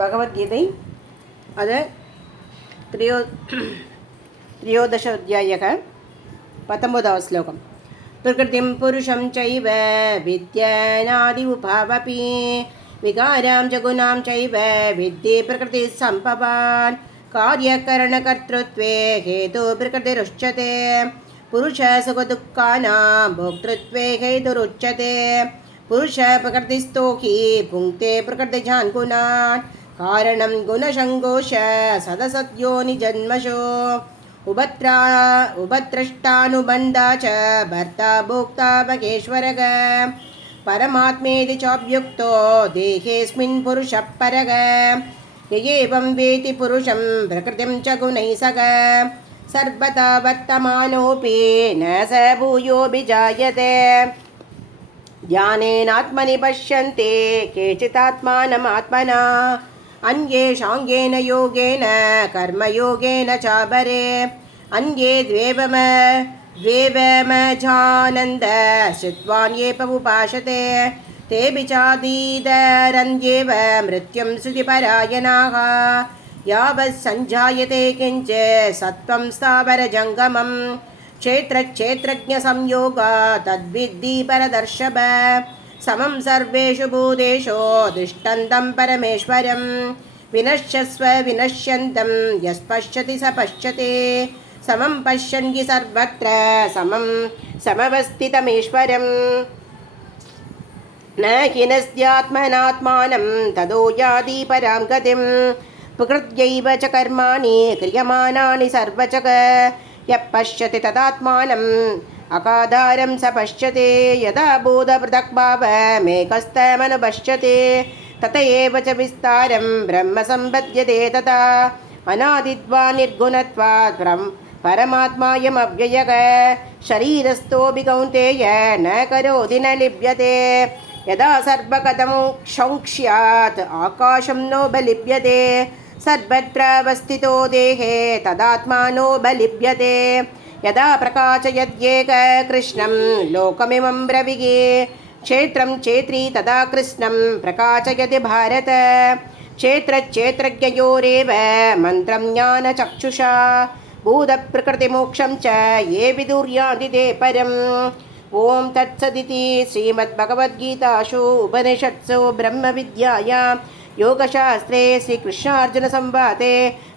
भगवद्गीதை अद त्रयोदशाध्यायः 19 श्लोकम्। प्रकृतिं पुरुषं चैव विद्यानादि उभावपि विकारां च गुणां चैव विद्धि प्रकृतिः सम्भवान् कार्यकरणकर्तृत्वे हेतु प्रकृतिरुच्यते पुरुषः सुखदुःखानां भोक्तृत्वे हेतुरुच्यते पुरुषः प्रकृतिस्थो हि भुङ्क्ते प्रकृतिजान् गुणान् कारणं गुणसङ्गोष सदसद्योनिजन्मशो उभद्रष्टानुबन्धा च भर्ता भोक्ता महेश्वरः परमात्मेति चाप्युक्तो देहेऽस्मिन् पुरुषः परः य एवं वेति पुरुषं प्रकृतिं च गुणैः सह सर्वथा वर्तमानोऽपि न स भूयोऽभिजायते ध्यानेनात्मनि पश्यन्ते केचिदात्मानमात्मना अन्ये साङ्गेन योगेन कर्मयोगेन चापरे अन्ये द्वेवमजानन्द श्रुत्वान्येप उपासते तेऽपि चादीदरन्येव मृत्युं श्रुतिपरायणाः यावत् सञ्जायते किञ्चित् सत्त्वं स्थावरजङ्गमं क्षेत्रक्षेत्रज्ञसंयोगा तद्विद्धि परदर्शभ समं सर्वेषु भूतेषु तिष्ठन्तं परमेश्वरं विनश्यस्व विनश्यन्तं यस्पश्यति स पश्यति समं पश्यन् हि सर्वत्र समं समवस्थितमीश्वरं न हीनस्त्यात्मनात्मानं ततो याति परां गतिं प्रकृत्यैव च कर्माणि क्रियमाणानि सर्वचक यः पश्यति तदात्मानम् अकाधारं स पश्यति यदा बोधपृथक्भावमेकस्तमनुपश्यति तत एव च विस्तारं ब्रह्म सम्पद्यते तथा अनादित्वा निर्गुणत्वात् परमात्मायमव्ययः शरीरस्थोऽपि कौन्तेय न करोति न लिप्यते यदा सर्वगतं संक्ष्यात् आकाशं नोपलिप्यते सर्वत्र अवस्थितो देहे तदात्मानोपलिप्यते यदा प्रकाशयत्येक कृष्णं लोकमिमं ब्रवीहि क्षेत्रं क्षेत्री तदा कृष्णं प्रकाशयति भारत क्षेत्रक्षेत्रज्ञयोरेव मन्त्रं ज्ञानचक्षुषा भूतप्रकृतिमोक्षं च ये विदुर्यान्ति ते परम् ॐ तत्सदिति श्रीमद्भगवद्गीतासु उपनिषत्सु ब्रह्मविद्यायां योगशास्त्रे श्रीकृष्णार्जुनसंवादे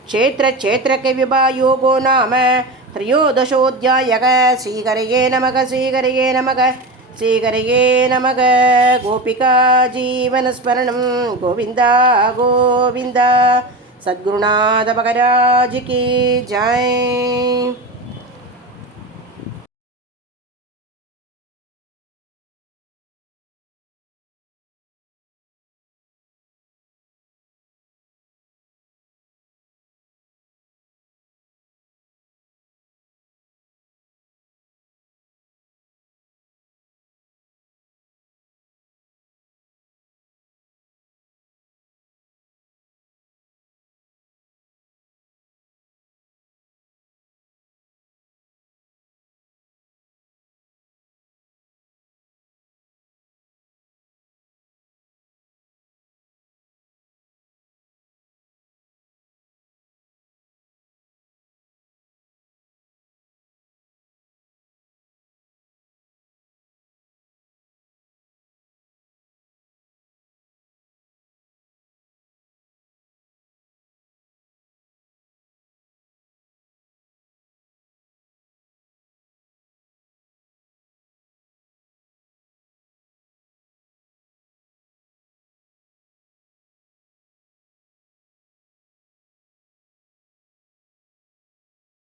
क्षेत्रक्षेत्रज्ञविभागयोगो नाम त्रयोदशोऽध्यायः। श्रीहरये नमः श्रीहरये नमः श्रीहरये नमः। गोपिका जीवनस्मरणं गोविन्द गोविन्द। सद्गुरुनाथ महाराज की जय।